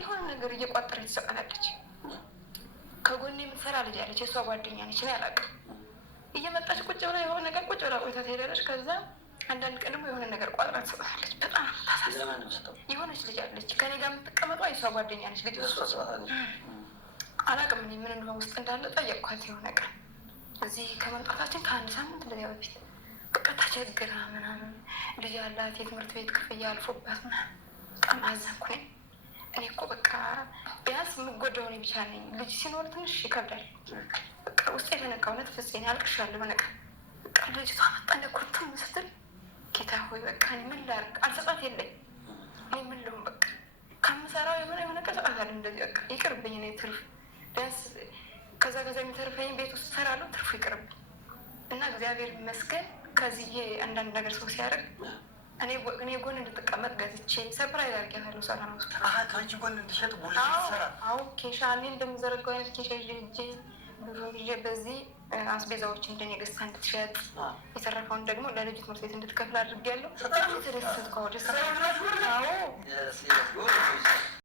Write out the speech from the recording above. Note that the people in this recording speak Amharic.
የሆነ ነገር እየቋጠረች ትሰቀላለች። ከጎኔ የምትሰራ ልጅ አለች፣ የእሷ ጓደኛ ነች። እኔ አላውቅም። እየመጣች ቁጭ ብላ የሆነ ነገር ቁጭ ብላ ቆይታ ትሄዳለች። ከዛ አንዳንድ ቀን ደግሞ የሆነ ነገር ቋጥራ ትሰጣለች። በጣም ታሳዝናለች። የሆነች ልጅ አለች ከኔ ጋር የምትቀመጧ የእሷ ጓደኛ ነች። ልጅ አላውቅም እኔ ምን እንደሆነ ውስጥ እንዳለ ጠየቅኳት። የሆነ ቀን እዚህ ከመምጣታችን ከአንድ ሳምንት እንደዚያ በፊት በቃ ተቸግራ ምናምን ልጅ ያላት የትምህርት ቤት ክፍያ አልፎባት ምናምን በጣም አዘንኩ። እኔ እኮ በቃ ቢያንስ የምጎዳው እኔ ብቻ ነኝ። ልጅ ሲኖር ትንሽ ይከብዳል። በቃ ውስጥ የተነካ እውነት ፍፄን ያልቅሻለሁ። በነቃ በቃ ልጅቷ መጣ እንደ ኩርቱም ስትል ጌታ ሆይ በቃ እኔ ምን ላድርግ? አልሰጣት የለኝ እኔ ምን ልሁን? በቃ ከምሰራው የሆነ ቀን ሰጣታለሁ። እንደዚህ በቃ ይቅርብኝ። እኔ ትርፍ ቢያንስ ከዛ የሚተርፈኝ ቤት ውስጥ እሰራለሁ። ትርፉ ይቅርብኝ እና እግዚአብሔር ይመስገን ከዚህ አንዳንድ ነገር ሰው ሲያደርግ እኔ ጎን እንድትቀመጥ ገዝቼ ሰርፕራይዝ አድርጌያታለሁ። ሰላም ውስጥ ከአንቺ ጎን እንድትሸጥ ቡል ይሰራል። አዎ ኬሻ እኔ እንደምዘረጋው አይነት ኬሻ ይዤ ብሩን ይዤ በዚህ አስቤዛዎች እንደኔ ገዝታ እንድትሸጥ የተረፈውን ደግሞ ለልጅ ትምህርት ቤት እንድትከፍል አድርጌያለሁ። በጣም የተደሰትኩ ደስ